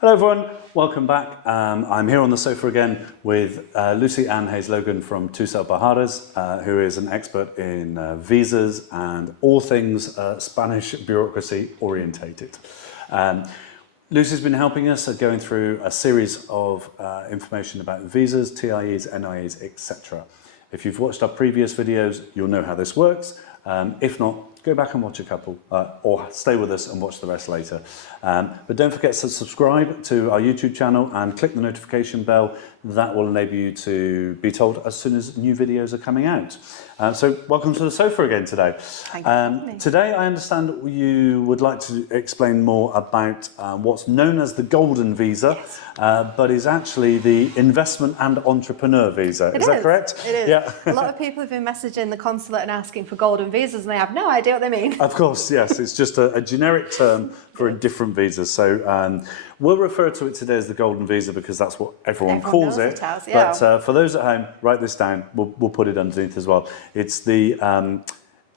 Hello everyone, welcome back. I'm here on the sofa again with Lucy Ann Hayes-Logan from Tucel Bahadas, who is an expert in visas and all things Spanish bureaucracy orientated. Lucy's been helping us going through a series of information about visas, TIEs, NIEs, etc. If you've watched our previous videos, you'll know how this works. If not, go back and watch a couple, or stay with us and watch the rest later. But don't forget to subscribe to our YouTube channel and click the notification bell. That will enable you to be told as soon as new videos are coming out. So welcome to the sofa again today. Thank you. Today I understand you would like to explain more about what's known as the Golden Visa, Yes. but is actually the Investment and Entrepreneur Visa. Is that correct? It is. Yeah. A lot of people have been messaging the consulate and asking for golden visas and they have no idea what they mean. Of course, yes. It's just a generic term for a different visa. So we'll refer to it today as the Golden Visa because that's what everyone calls knows it. it as, yeah. But for those at home, write this down. We'll put it underneath as well. It's the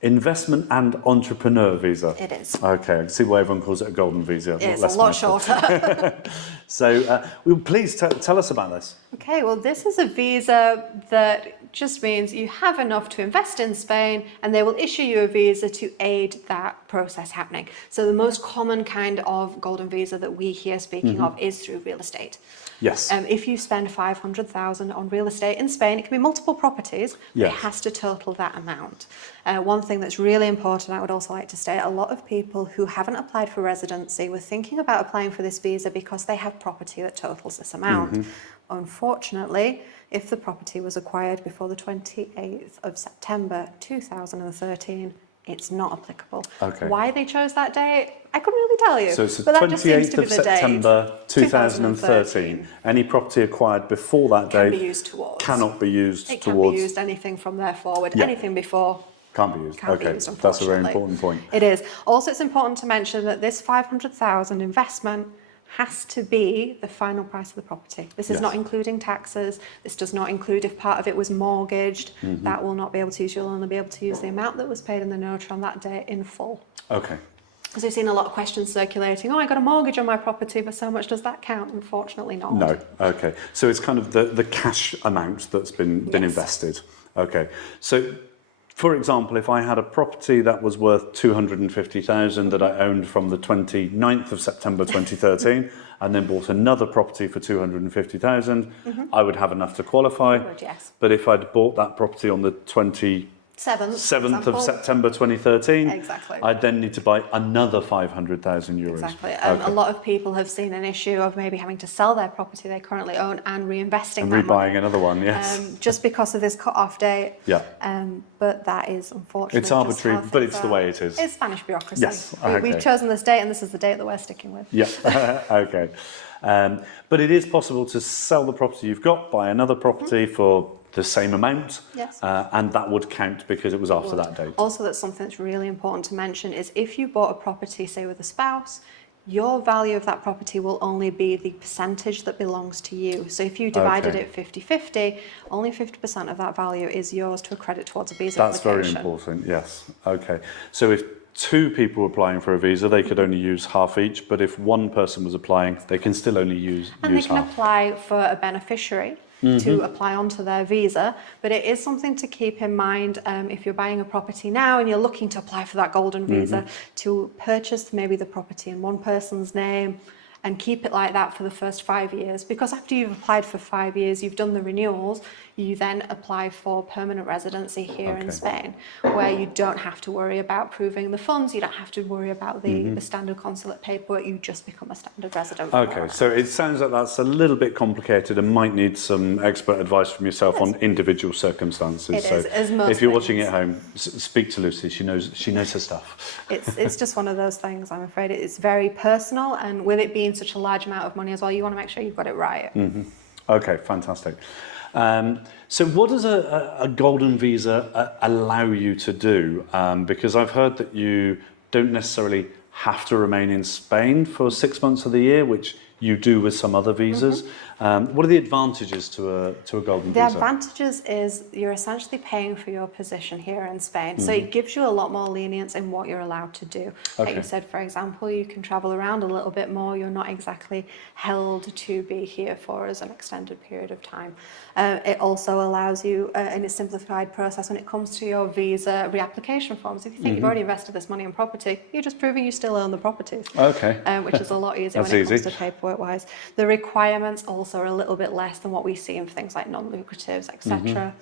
Investment and Entrepreneur Visa. It is. Okay, I can see why everyone calls it a Golden Visa. It's Less a lot mouthful. shorter. So please tell us about this. Okay, well, this is a visa that just means you have enough to invest in Spain and they will issue you a visa to aid that process happening. So the most common kind of golden visa that we hear speaking of is through real estate. Yes. If you spend 500,000 on real estate in Spain, it can be multiple properties, but Yes. it has to total that amount. One thing that's really important, I would also like to state, a lot of people who haven't applied for residency were thinking about applying for this visa because they have property that totals this amount. Unfortunately, if the property was acquired before the 28th of September 2013, it's not applicable. Okay. Why they chose that date, I couldn't really tell you. So it's the but that just seems 28th to be of the date. September 2013. Any property acquired before that Can date be used towards. cannot be used It can towards. be used anything from there forward. Yeah. Anything before Can't be used. can't Okay, be used, that's a very unfortunately. important point. It is. Also, it's important to mention that this 500,000 investment has to be the final price of the property. This is Yes. not including taxes. This does not include if part of it was mortgaged. That will not be able to use. You'll only be able to use the amount that was paid in the notary on that day in full. Okay. Because we've seen a lot of questions circulating. Oh, I got a mortgage on my property, but so much does that count? Unfortunately not. No. Okay. So it's kind of the cash amount that's been Yes. invested. Okay. So, for example, if I had a property that was worth 250,000 that I owned from the 29th of September 2013, and then bought another property for 250,000, I would have enough to qualify. Would, yes. But if I'd bought that property on the 27th Seventh, of September 2013, Exactly. I'd then need to buy another 500,000 euros. Exactly. Okay. A lot of people have seen an issue of maybe having to sell their property they currently own and reinvesting And that money, rebuying another one, yes. just because of this cut-off date. Yeah. But that is unfortunately It's just arbitrary, how but things it's the are. way it is. It's Spanish bureaucracy. Yes, We've okay. chosen this date, and this is the date that we're sticking with. Yeah, okay. But it is possible to sell the property you've got, buy another property for the same amount, Yes. and that would count because it was after that date. Also, that's something that's really important to mention is if you bought a property, say with a spouse, your value of that property will only be the percentage that belongs to you. So if you divided Okay. it 50-50, only 50% of that value is yours to accredit towards a visa That's very application. important, yes. Okay. So if two people were applying for a visa, they could only use half each, but if one person was applying, they can still only use And they can half. apply for a beneficiary to apply onto their visa, but it is something to keep in mind if you're buying a property now and you're looking to apply for that golden visa, to purchase maybe the property in one person's name and keep it like that for the first 5 years. Because after you've applied for 5 years, you've done the renewals, you then apply for permanent residency here in Okay. Spain, where you don't have to worry about proving the funds, you don't have to worry about the standard consulate paperwork, you just become a standard resident. from Okay, there. so it sounds like that's a little bit complicated and might need some expert advice from yourself on individual circumstances. It so is, as most if you're watching things. at home, speak to Lucy. She knows her stuff. It's just one of those things, I'm afraid. It's very personal, and with it being such a large amount of money as well, you want to make sure you've got it right. Okay, fantastic. So what does a golden visa allow you to do? Because I've heard that you don't necessarily have to remain in Spain for 6 months of the year, which you do with some other visas. What are the advantages to a golden The visa? advantages is you're essentially paying for your position here in Spain. So it gives you a lot more lenience in what you're allowed to do. Like Okay. you said, for example, you can travel around a little bit more. You're not exactly held to be here for as an extended period of time. It also allows you in a simplified process when it comes to your visa reapplication forms. If you think you've already invested this money in property, you're just proving you still own the properties. Okay. Which is a lot easier That's when it comes easy. to paperwork wise. The requirements also are a little bit less than what we see in things like non-lucratives, etc.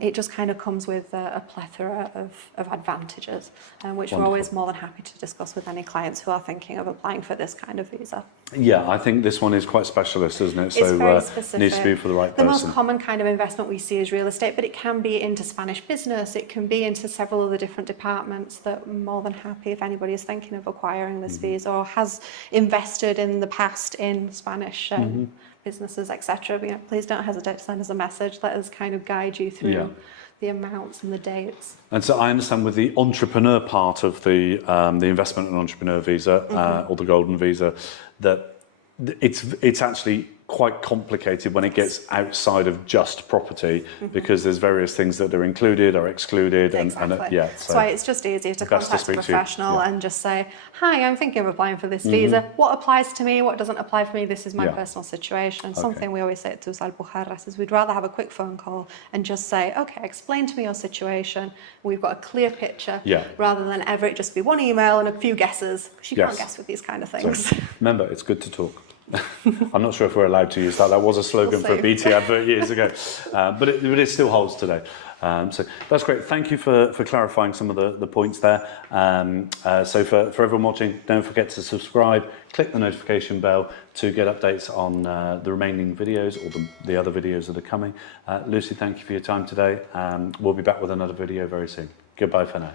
It just kind of comes with a plethora of advantages, which we're Wonderful. always more than happy to discuss with any clients who are thinking of applying for this kind of visa. Yeah, I think this one is quite specialist, isn't it? It's So very it specific. needs to be for the right The person. most common kind of investment we see is real estate, but it can be into Spanish business. It can be into several of the different departments that I'm more than happy if anybody is thinking of acquiring this visa or has invested in the past in Spanish businesses, etc. You know, please don't hesitate to send us a message. Let us kind of guide you through Yeah. the amounts and the dates. And so I understand with the entrepreneur part of the investment and entrepreneur visa or the golden visa, that it's actually quite complicated when it gets outside of just property because there's various things that are included or excluded Exactly. and yeah. That's why it's just easier to best to contact a speak to you. professional Yeah. and just say, hi, I'm thinking of applying for this visa. What applies to me? What doesn't apply for me? This is my Yeah. personal situation. And Okay. something we always say to Tus Albujarras is we'd rather have a quick phone call and just say, okay, explain to me your situation. We've got a clear picture Yeah. rather than ever it just be one email and a few guesses because you Yes. can't guess with these kind of So, things. remember, it's good to talk. I'm not sure if we're allowed to use that. That was a slogan for a see. BT advert years ago, but it still holds today. So that's great. Thank you for clarifying some of the points there. So for everyone watching, don't forget to subscribe, click the notification bell to get updates on the remaining videos or the other videos that are coming. Lucy, thank you for your time today. We'll be back with another video very soon. Goodbye for now.